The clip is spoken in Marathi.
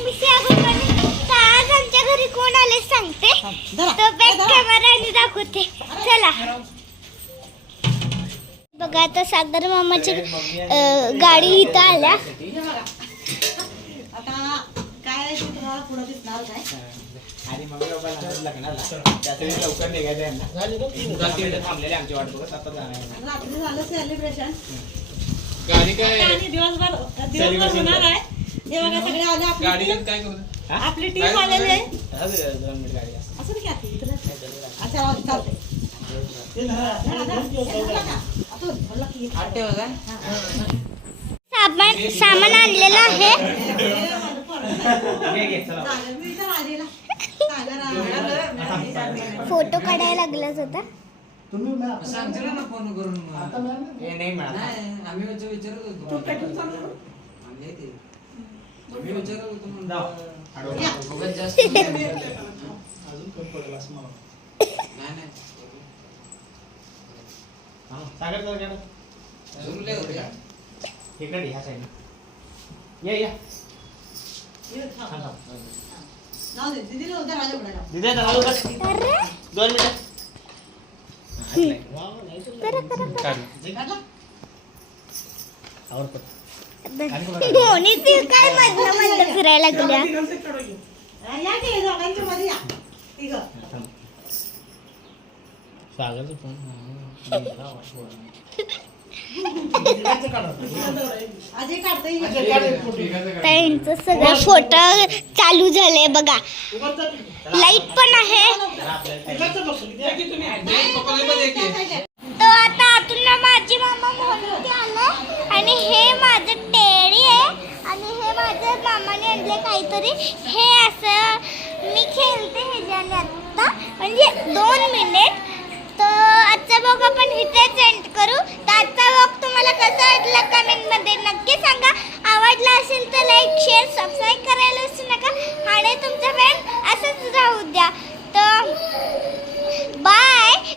मम्मीशी अगोदर आज आमच्या घरी कोण आले सांगते. तो बॅक कॅमेरा आणि दाखवते. चला बघा आता सागर मामाची गाडी इथं आल्या. आता काय तुम्हाला पुढे दिसणार काय आणि मम्मी बाबा लग्नाला त्यासाठी लवकर निघायचं यांना थांबलेले आमची वाट बघत आता जाणार. रात्री झालं सेलिब्रेशन गाडी काय आणि दिवसभर होणार आहे. हे बघा सगळे आले गाडी आपली काय करू आपली टीम आलेली आहे. 2 मिनिट गाडी असं नाही की इकडे अच्छा चालते सामान आणलेलं आहे. फोटो काढायला लागलाच होता. सांगशील ना फोन करून हे नाही मिळालं. आम्ही विचारत होतो आम्ही विचारत होतो म्हणून जास्त नाही सागर सर गेला झुरले होते इकडे ह्या साईड या दिदे चालू कर 2 मिनिट मोनी ती काय मधलं मधलं फिरायला लागल्या. सागरचा फोन त्यांचं सगळं फोटो चालू झाले बघा. लाईट पण आहे. तो आता आतून माझी मामा मोठी आले आणि हे माझं टेडी आहे आणि हे माझ्या मामाने आणले काहीतरी. हे असं मी खेळते ह्याच्याने आता म्हणजे 2 मिनिट. तर आजचा ब्लॉग आपण इथेच एंड करू. तर आजचा ब्लॉग तुम्हाला कसा वाटला कमेंटमध्ये नक्की सांगा. आवडला असेल तर लाईक शेअर सबस्क्राईब करायला विसरू